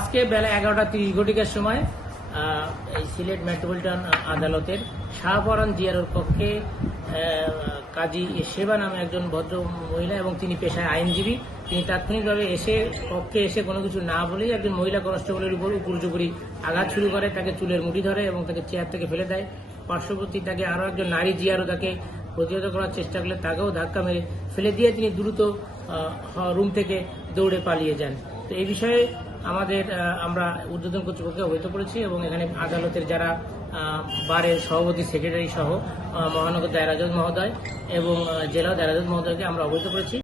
আজকে বেলা 11:30 সময় এই সিলেট মেট্রোপলিটন আদালতের শাহপরান জিয়ারোর পক্ষে কাজী সেবা নামে একজন ভদ্র মহিলা এবং তিনি পেশায় আইনজীবী, তিনি তাৎক্ষণিকভাবে পক্ষে এসে কোনো কিছু না বলেই একজন মহিলা কনস্টেবলের উপর উপর্যুপরি আঘাত শুরু করে, তাকে চুলের মুঠি ধরে এবং তাকে চেয়ার থেকে ফেলে দেয়। পার্শ্ববর্তী তাকে আরও একজন নারী জিয়ারও তাকে প্রতিহত করার চেষ্টা করলে তাকেও ধাক্কা মেরে ফেলে দিয়ে তিনি দ্রুত রুম থেকে দৌড়ে পালিয়ে যান। তো এই বিষয়ে আমরা ঊর্ধ্বতন কর্তৃপক্ষকে অবহিত করেছি এবং এখানে আদালতের যারা বারের সভাপতি, সেক্রেটারি সহ মহানগর দায়রা জজ মহোদয় এবং জেলা দায়রা জজ মহোদয়কে আমরা অবহিত করেছি।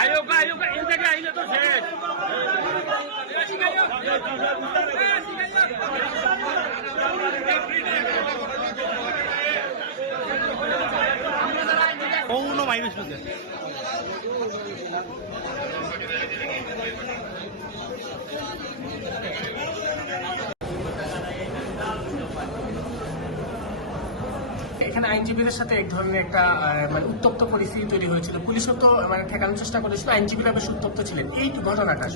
आयोग इन जगह आइले तो শেষ কোনো মাইনাস না এখানে আইনজীবীদের সাথে এক ধরনের একটা উত্তপ্ত পরিস্থিতি তৈরি হয়েছিল। পুলিশও তো ঠেকানোর চেষ্টা করেছিল, আইনজীবীরা বেশ উত্তপ্ত ছিলেন। এই ঘটনাটা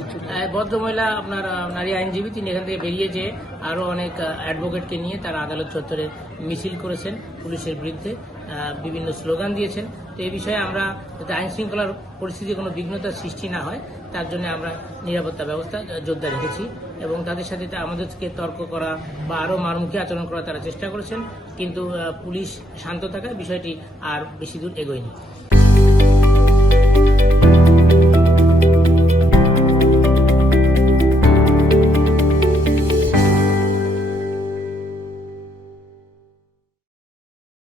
ভদ্রমহিলা আপনার নারী আইনজীবী, তিনি এখান থেকে বেরিয়ে যেয়ে আরো অনেক অ্যাডভোকেটকে নিয়ে তারা আদালত চত্বরে মিছিল করেছেন, পুলিশের বিরুদ্ধে বিভিন্ন স্লোগান দিয়েছেন। তো এই বিষয়ে আমরা যাতে আইন শৃঙ্খলার পরিস্থিতি কোনো বিঘ্নতার সৃষ্টি না হয় তার জন্য আমরা নিরাপত্তা ব্যবস্থা জোরদার রেখেছি এবং তাদের সাথে আমাদেরকে তর্ক করা বা আরও মারমুখী আচরণ করার তারা চেষ্টা করেছেন, কিন্তু পুলিশ শান্ত থাকায় বিষয়টি আর বেশি দূর এগোয়নি।